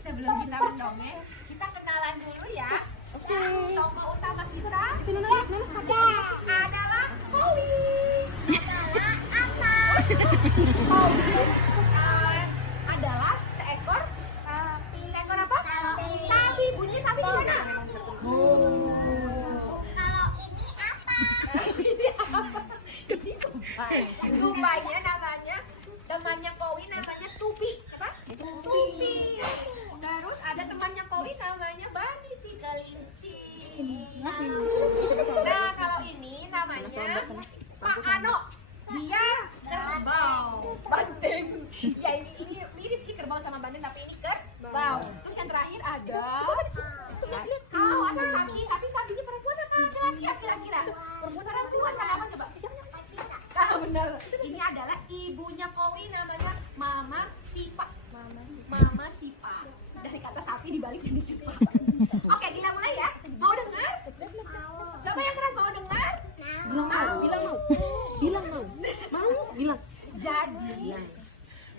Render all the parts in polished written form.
Sebelum kita mendongeng, kita kenalan dulu ya. Oke. Tokoh utama kita Itu Nona adalah Kowi. Adalah apa? Kowi adalah seekor Sapi. seekor apa? Sapi. Sapi. Bunyi sapi gimana? Kalau ini apa? Tumpahnya namanya, temannya Kowi namanya Tupi. Siapa? Tupi. Terus ada temannya Kowi namanya Bani si kelinci. Nah, kalau ini namanya Pak Ano. Dia kerbau. Banteng. Ya ini mirip sih kerbau sama banteng, tapi ini kerbau. Terus yang terakhir ada ada sapi, tapi sapinya perempuan apa laki-laki kira-kira? Perempuan apa coba? Kalau benar, ini adalah ibunya Kowi namanya Mama Sipa. Mama Sipa. Dari kata sapi dibalik jadi Sipa. Oke, kita mulai ya. Mau dengar? Coba yang keras mau dengar? bilang mau. Bilang. Jadi,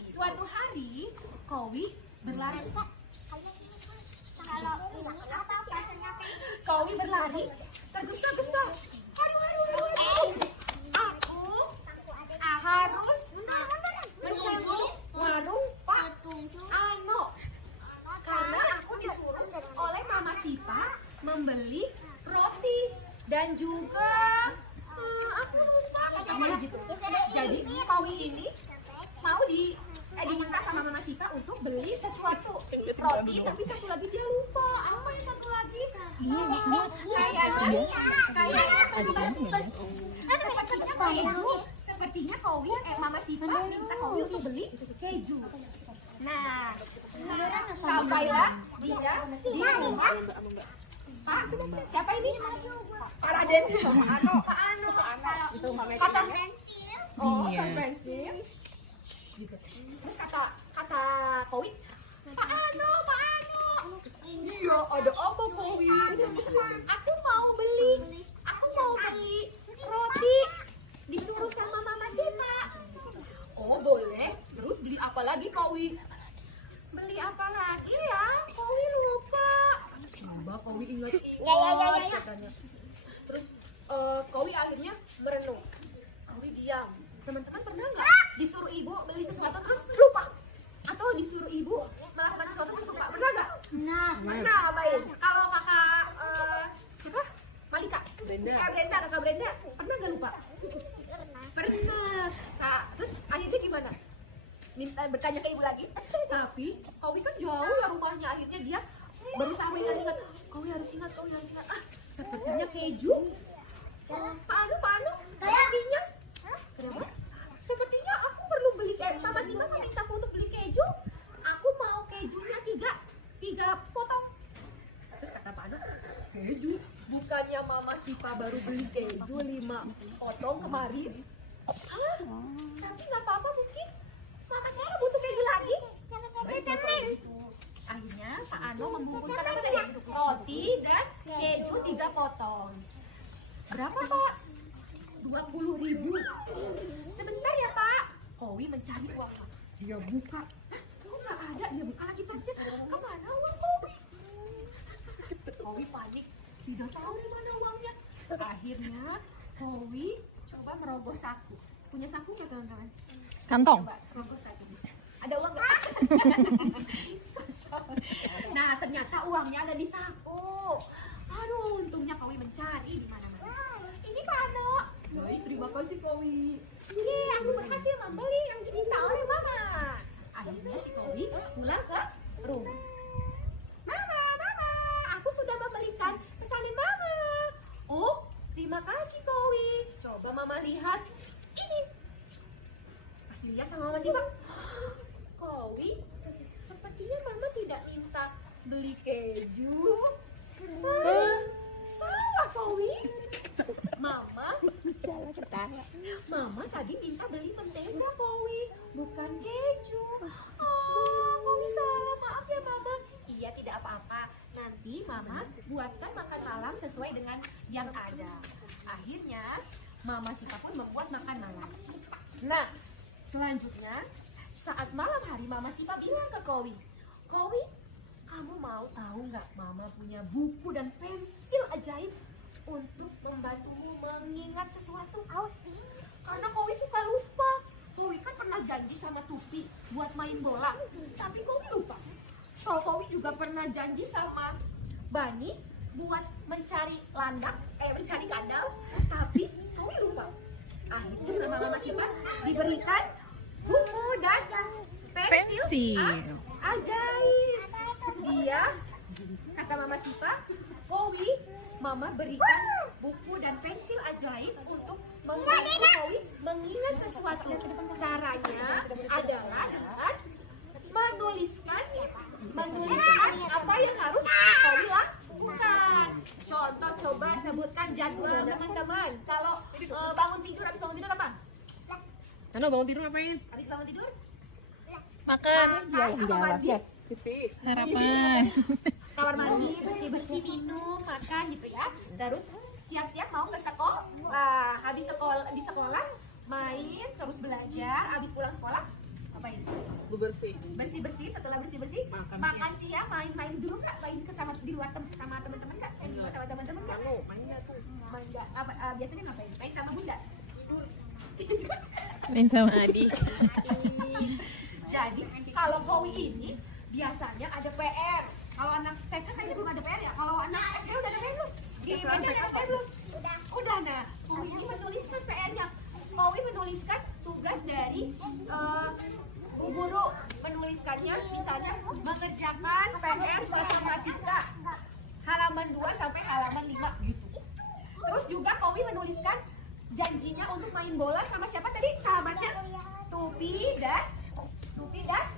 suatu hari Kowi berlari. Kalau ini apa bahasanya? Kowi berlari tergesa-gesa. Aduh. Aku harus menuju warung Pak Ano karena aku disuruh oleh Mama Sipa membeli roti dan juga aku lupa katanya gitu. Jadi Kowi ini mau diminta sama Mama Sipa untuk beli sesuatu roti, tapi satu lagi dia lupa. Apa yang satu lagi? Sepertinya Kowi, Mama Sipa minta Kowi untuk beli keju. Nah, sampailah dia di rumah Pak, siapa ini? Pak Raden. Pak Ano. Kata pensil. Oh, kata pensil. Gitu. Terus kata Kowi, Pak Ano. Iya, ada apa Kowi? Aku mau beli roti. Disuruh sama Mama Sipa. Oh, boleh. Terus beli apa lagi Kowi? Beli apa lagi ya? Kowi lupa. Coba Kowi ingat-ingat katanya. Terus Kowi akhirnya merenung. Kowi diam. Teman-teman pernah nggak disuruh ibu beli sesuatu terus lupa? Atau disuruh ibu melakukan sesuatu terus lupa? Pernah nggak? Pernah ngapain? Kalau kakak siapa? Malika? Kakak Brenda. Pernah nggak lupa? Pernah. Kak, terus akhirnya gimana? Minta bertanya ke ibu lagi. Tapi Kowi kan jauh ya rumahnya. Akhirnya dia berusaha mengingat. Kowi harus ingat. Sepertinya keju. Pak Anu, sepertinya. Kenapa? Sepertinya aku perlu beli keju. Mama Sipa minta aku untuk beli keju. Aku mau kejunya tiga potong. Terus kata Pak Anu, keju? Bukannya Mama Sipa baru beli keju 5 potong kemarin? Hah? Tapi nggak apa-apa mungkin Mama Sarah butuh keju lagi. Akhirnya Pak Ano membungkuskan apa tadi? Roti dan keju 3 potong. Berapa Pak? 20.000. Sebentar ya Pak. Kowi mencari uang. Dia buka. Kok nggak ada? Dia buka lagi tasnya. Kemana uang Kowi? Kowi panik. Tidak tahu di mana uangnya. Akhirnya Kowi coba merogoh saku. Punya saku nggak kawan-kawan? Kantong. Coba rogoh saku. Ada uang nggak? Nah, ternyata uangnya ada di saku. Aduh, untungnya Kowi mencari di mana-mana. Ini Pak Ano. Baik, terima kasih Kowi. Yeay, aku berhasil membeli yang diminta oleh Mama. Akhirnya si Kowi pulang ke rumah. Mama, aku sudah membelikan pesanan Mama. Oh, terima kasih Kowi. Coba Mama lihat ini. Pas dilihat sama Mama Sipa, Kowi, sepertinya Mama tidak minta beli keju. Salah Kowi. Mama tadi minta beli mentega Kowi, bukan keju. Oh, Kowi salah, maaf ya Mama. Iya, tidak apa-apa. Nanti Mama buatkan makan malam sesuai dengan yang ada. Akhirnya Mama Sipa pun membuat makan malam. Nah, selanjutnya saat malam hari Mama Sipa bilang ke Kowi, Kowi, kamu mau tahu nggak? Mama punya buku dan pensil ajaib untuk membantumu mengingat sesuatu. Karena Kowi suka lupa. Kowi kan pernah janji sama Tupi buat main bola, tapi Kowi lupa. So, Kowi juga pernah janji sama Bani buat mencari landak, mencari kandang, tapi Kowi lupa. Akhirnya sama Mama Sipa diberikan buku dan pensil ajaib. Dia, kata Mama Sipa, Kowi, Mama berikan buku dan pensil ajaib untuk membantu Kowi mengingat sesuatu. Caranya adalah dengan menuliskan apa yang harus Kowi lakukan. Contoh, coba sebutkan jadwal teman-teman. Kalau bangun tidur, habis bangun tidur apa? Halo, bangun tidur ngapain? Habis bangun tidur? Makan. Kamar mandi, Sarapan. kamar mandi, bersih-bersih, minum, makan gitu ya. Terus siap-siap mau ke sekolah. Habis di sekolah main, terus belajar. Habis pulang sekolah ngapain? Bersih-bersih. Setelah bersih-bersih makan siang, main-main dulu nggak? Main sama di luar sama teman-teman nggak? Main di luar sama teman-teman nggak? Main nggak? Biasanya ngapain? Main sama bunda? Main sama adik. Jadi kalau Kowi ini biasanya ada PR. Kalau anak TK kayaknya belum ada PR ya. Kalau anak SD udah ada PR belum? Di media ada PR belum? Udah. Nah, Kowi ini menuliskan PR-nya. Kowi menuliskan tugas dari Bu Guru. Menuliskannya misalnya mengerjakan PR matematika halaman 2 sampai halaman 5 gitu. Terus juga Kowi menuliskan janjinya untuk main bola sama siapa tadi? Sahabatnya Tupi dan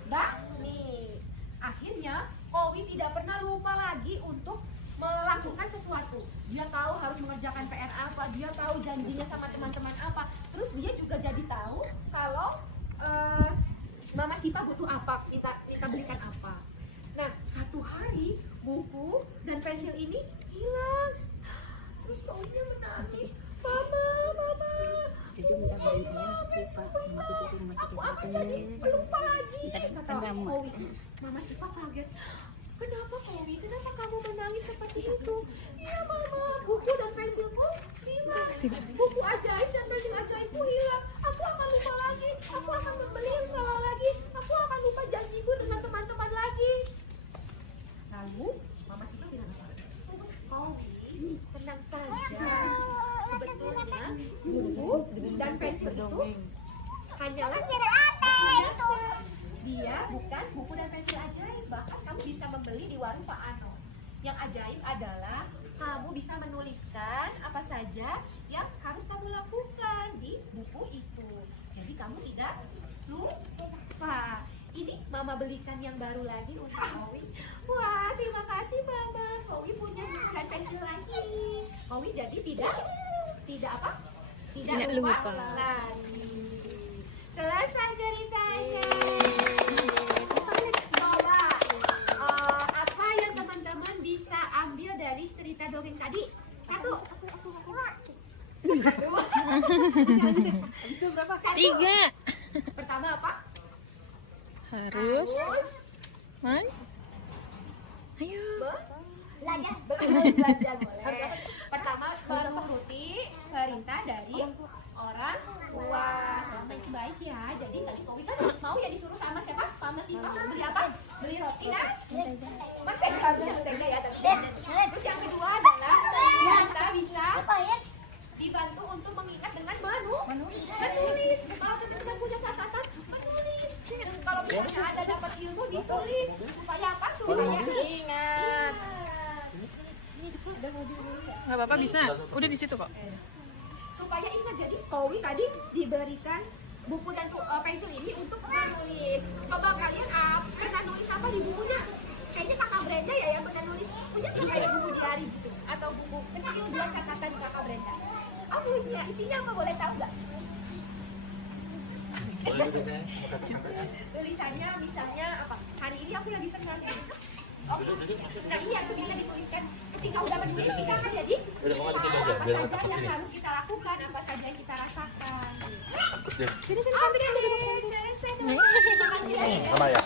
Bani. Akhirnya Kowi tidak pernah lupa lagi untuk melakukan sesuatu. Dia tahu harus mengerjakan PR apa, dia tahu janjinya sama teman-teman apa. Terus dia juga jadi tahu kalau Mama Sipa butuh apa, kita belikan apa. Nah, satu hari buku dan pensil ini hilang. Terus Kowinya menangis. Mama, aku jadi lupa lagi, kata Kowi. Mama Sipa kaget. Kenapa Kowi? Kenapa kamu menangis seperti itu? Iya Mama, buku dan pensilku hilang. Buku ajaib dan pensil ajaibku hilang. Aku akan lupa lagi. Aku akan membeli yang salah lagi. Aku akan lupa janjiku dengan teman-teman lagi. Lalu Mama Sipa bilang apa? Kowi, tenang saja. Sebetulnya buku dan pensil itu hanyalah biasa. Dia bukan buku dan pensil ajaib. Bahkan kamu bisa membeli di warung Pak Ano. Yang ajaib adalah kamu bisa menuliskan apa saja yang harus kamu lakukan di buku itu. Jadi kamu tidak lupa. Ini Mama belikan yang baru lagi untuk Kowi. Wah, terima kasih Mama. Kowi punya buku dan pensil lagi. Kowi jadi tidak lupa lagi. Selesai ceritanya. Coba apa yang teman-teman bisa ambil dari cerita dongeng tadi? 1, 2, 3. Pertama apa? Harus. Ayo. Belajar boleh. Pertama, menuruti perintah dari orang tua. Selama itu baik ya. Jadi kali Kowi kan mau ya disuruh sama siapa? Mama Sipa beli apa? Beli roti dan mentega. Bisa mentega ya. Terus yang kedua adalah kita bisa dibantu untuk mengingat dengan menulis. Kalau teman-teman punya catatan, menulis. Dan kalau misalnya ada dapat ilmu, ditulis. Supaya apa? Supaya ingat. Nggak apa-apa, bisa. Udah di situ kok. Supaya ingat, jadi Kowi tadi diberikan buku dan pensil ini untuk menulis. Coba kalian pernah nulis apa di bukunya? Kayaknya kakak Brenda ya yang pernah nulis. Punya nggak kayak buku diari gitu? Atau buku kecil buat catatan kakak Brenda? Oh punya, isinya apa boleh tahu nggak? Tulisannya misalnya apa? Hari ini aku lagi senang. Oh, nah ini yang bisa dituliskan. Ketika udah menulis kita akan jadi apa saja yang harus kita lakukan, apa saja yang kita rasakan. Oke, selesai. Terima kasih. Sama ya.